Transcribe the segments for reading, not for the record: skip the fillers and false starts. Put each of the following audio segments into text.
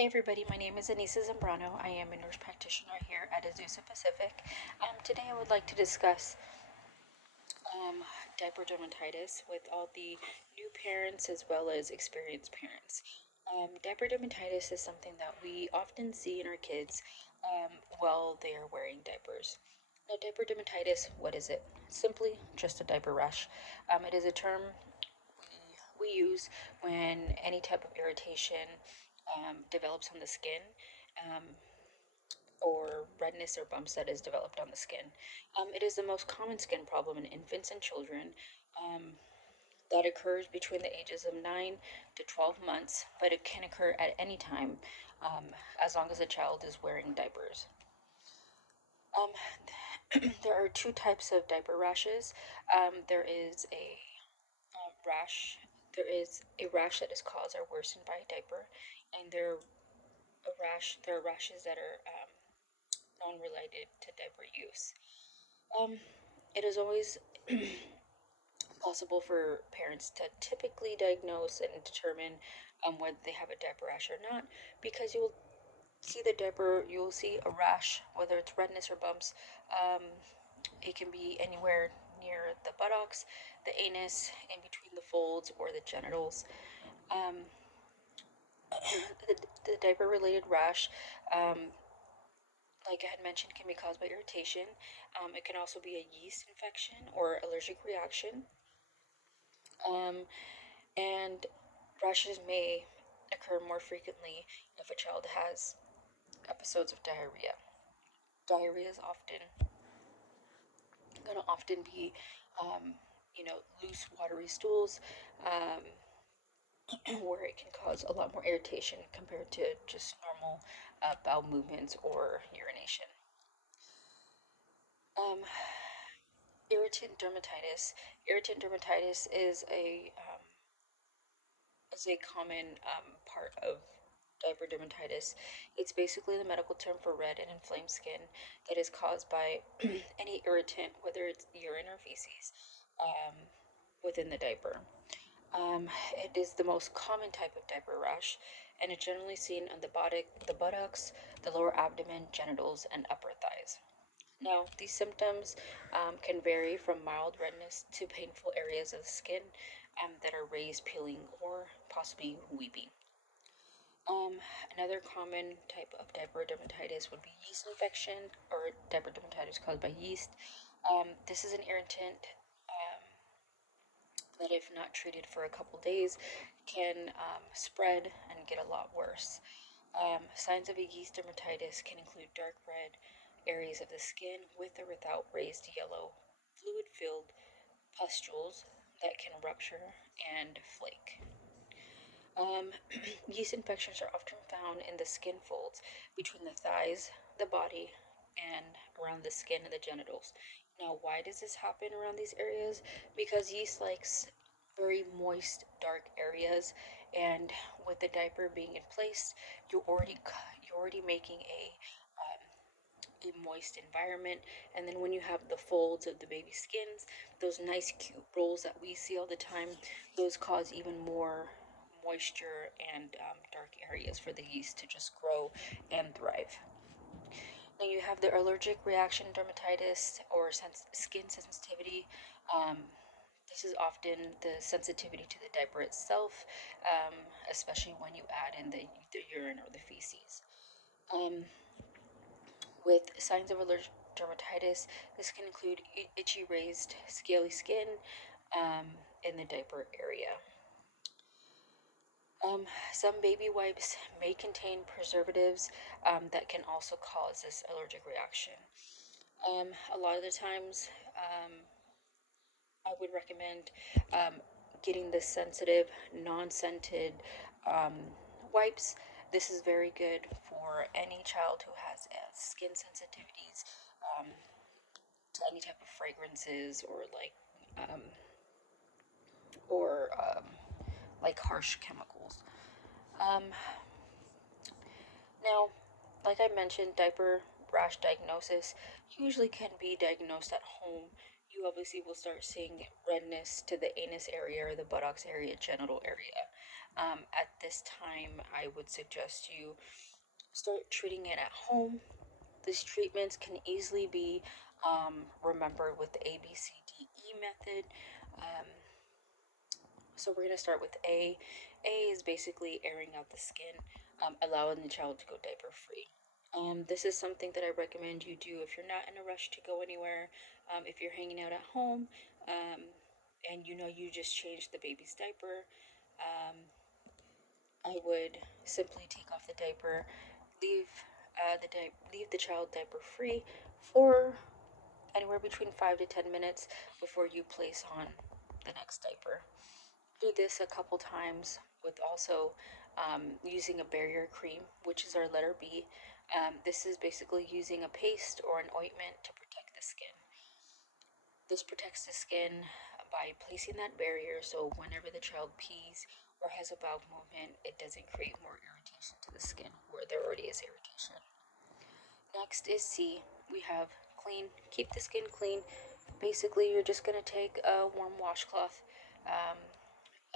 Hi everybody, my name is Anissa Zambrano. I am a nurse practitioner here at Azusa Pacific. Today I would like to discuss diaper dermatitis with all the new parents as well as experienced parents. Diaper dermatitis is something that we often see in our kids while they are wearing diapers. Now, diaper dermatitis, what is it? Simply just a diaper rash. It is a term we use when any type of irritation develops on the skin, um, or redness or bumps that is developed on the skin. It is the most common skin problem in infants and children that occurs between the ages of 9 to 12 months, but it can occur at any time um, as long as the child is wearing diapers. There are two types of diaper rashes. There is a rash. There is a rash that is caused or worsened by a diaper, and there are rashes that are non-related to diaper use. Um, it is always possible for parents to typically diagnose and determine whether they have a diaper rash or not, because you will see the diaper, you will see a rash, whether it's redness or bumps. Um, it can be anywhere near the buttocks, the anus, in between the folds, or the genitals. Um, the diaper related rash, um, like I had mentioned, can be caused by irritation. It can also be a yeast infection or allergic reaction. Um, and rashes may occur more frequently if a child has episodes of diarrhea. Diarrhea is often going to often be, um, loose, watery stools, um, where it can cause a lot more irritation compared to just normal bowel movements or urination. Um, irritant dermatitis. Irritant dermatitis is a common part of diaper dermatitis. It's basically the medical term for red and inflamed skin that is caused by any irritant, whether it's urine or feces, um, within the diaper. Um, it is the most common type of diaper rash, and it's generally seen on the buttocks, the lower abdomen, genitals, and upper thighs. Now, these symptoms can vary from mild redness to painful areas of the skin that are raised, peeling, or possibly weeping. Another common type of diaper dermatitis would be yeast infection or diaper dermatitis caused by yeast. This is an irritant that, if not treated for a couple days, can spread and get a lot worse. Signs of a yeast dermatitis can include dark red areas of the skin with or without raised yellow, fluid filled pustules that can rupture and flake. Um, yeast infections are often found in the skin folds between the thighs, the body, and around the skin and the genitals. Now, why does this happen around these areas? Because yeast likes very moist, dark areas, and with the diaper being in place, you're already making a moist environment. And then when you have the folds of the baby skins, those nice cute rolls that we see all the time, those cause even more moisture and dark areas for the yeast to just grow and thrive. Now you have the allergic reaction dermatitis or skin sensitivity. Um, this is often the sensitivity to the diaper itself, um, especially when you add in the urine or the feces. Um, with signs of allergic dermatitis, this can include itchy, raised, scaly skin um, in the diaper area. Some baby wipes may contain preservatives that can also cause this allergic reaction. A lot of the times, um, I would recommend getting the sensitive, non scented wipes. This is very good for any child who has skin sensitivities um, to any type of fragrances or um, or like harsh chemicals. Um, Now, like I mentioned, diaper rash diagnosis usually can be diagnosed at home you obviously will start seeing redness to the anus area or the buttocks area, genital area. At this time, I would suggest you start treating it at home. These treatments can easily be remembered with the ABCDE method. Um, so we're going to start with A. A is basically airing out the skin, allowing the child to go diaper free. This is something that I recommend you do if you're not in a rush to go anywhere. If you're hanging out at home, um, and you know you just changed the baby's diaper, um, I would simply take off the diaper, leave leave the child diaper free for anywhere between 5 to 10 minutes before you place on the next diaper. Do this a couple times with also using a barrier cream, which is our letter B. This is basically using a paste or an ointment to protect the skin. This protects the skin by placing that barrier so whenever the child pees or has a bowel movement, it doesn't create more irritation to the skin where there already is irritation. Next is C. We have clean, keep the skin clean. Basically, you're just going to take a warm washcloth um,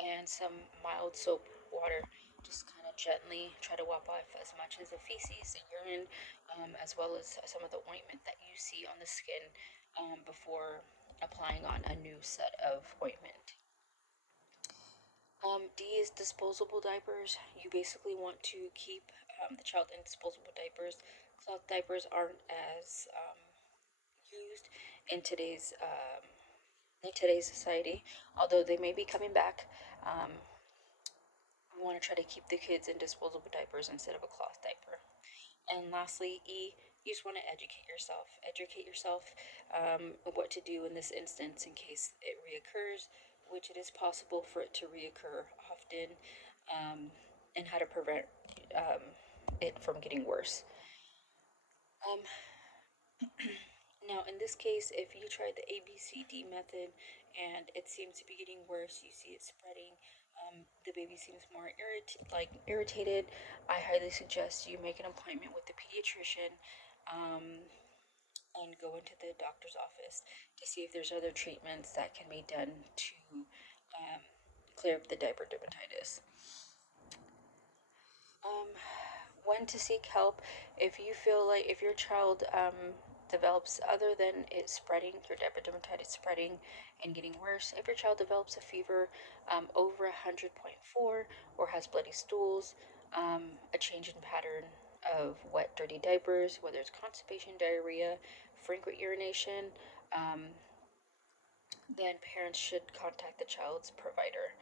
and some mild soap water. Just kind of gently try to wipe off as much as the feces and urine, as well as some of the ointment that you see on the skin before applying on a new set of ointment. D is disposable diapers. You basically want to keep the child in disposable diapers. Cloth diapers aren't as used in today's society, although they may be coming back. Um, we want to try to keep the kids in disposable diapers instead of a cloth diaper. And lastly, E, you just want to educate yourself. Educate yourself what to do in this instance in case it reoccurs, which it is possible for it to reoccur often, and how to prevent um, it from getting worse. Um, Now, in this case, if you tried the ABCD method and it seems to be getting worse, you see it spreading, the baby seems more irritated, I highly suggest you make an appointment with the pediatrician and go into the doctor's office to see if there's other treatments that can be done to um, clear up the diaper dermatitis. Um, when to seek help if you feel like if your child develops other than it spreading your dermatitis spreading and getting worse, if your child develops a fever over 100.4 or has bloody stools, a change in pattern of wet dirty diapers, whether it's constipation, diarrhea, frequent urination, um, then parents should contact the child's provider.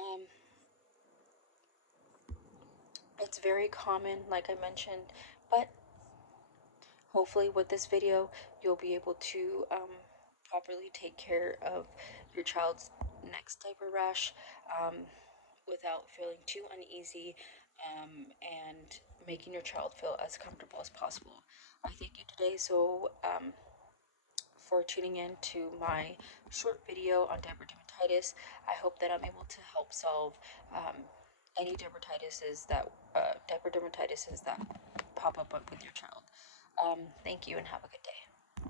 um, it's very common, like I mentioned, but hopefully with this video you'll be able to properly take care of your child's next diaper rash um, without feeling too uneasy and making your child feel as comfortable as possible. I thank you today for tuning in to my short video on diaper dermatitis. I hope that I'm able to help solve any diaper dermatitis that pop up with your child. Thank you and have a good day.